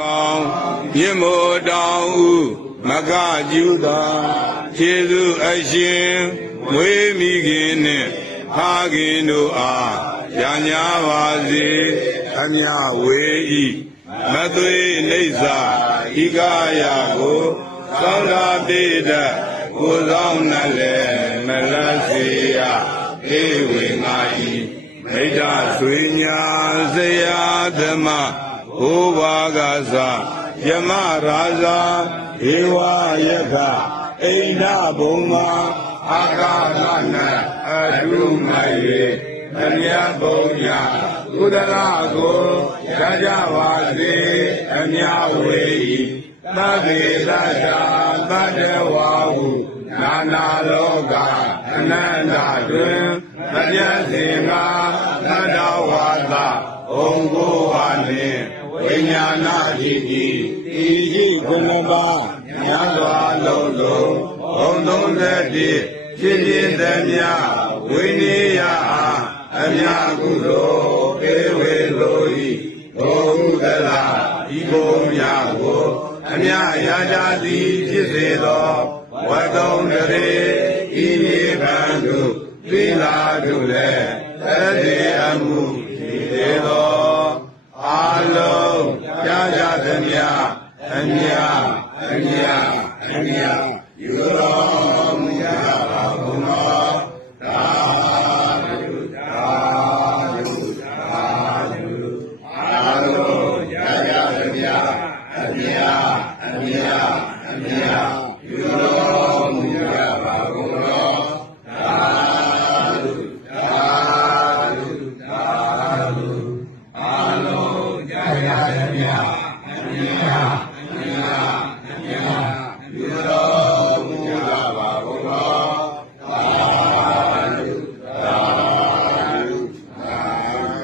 ကောင်းမြင့်မို့တောင်းဥမကကျူသာခြေသူအရှင်မွေးမိခင်နှင့်ဖခင်တို့အားရညာပါစေအမြဝေဤမသွေနေစာဤကာယကိုသောတာပိဒကိုဆောင်နဲ့လည်းမလတ်စေရဧဝေငါဤမိဒ္ဓဆွေညာဇရာဓမ္မ ဘုဘာဂသယမရာဇာဧဝယခအိန္ဒဘုံမာအာကာသနအတုမယေအမြတ်ဘုံညာကုသလကိုရကြပါစေအမြဝေဤသဗ္ဗေတ္တာတတ္တဝါဟုနာနာလောကအနန္တတွင်မပြတ်စင်ကသတ္တဝါသ ဘုံကိုဝါနှင့်ဝိညာဏတိတိဤရှိခုနပါညံစွာလုံးလုံးဘုံသုံးသက်တိဖြစ်ဖြစ်သမျှဝိနည်းယအားအမြကုသိုလ်ဧဝေလိုဤဘုဟုတလာဤဘုံများကိုအမြရာဇာတိဖြစ်စေသောဝတ္တုံတရေဤနိဗ္ဗာန်သို့သီလာတို့လည်း အမြအမြအမြယူတော်မူကြပါဘုရားသာဓုသာဓုသာဓုအာလုံးကြားကြသမျှအမြအမြအမြယူတော်မူကြပါဘုရားသာဓုသာဓုသာ ဓု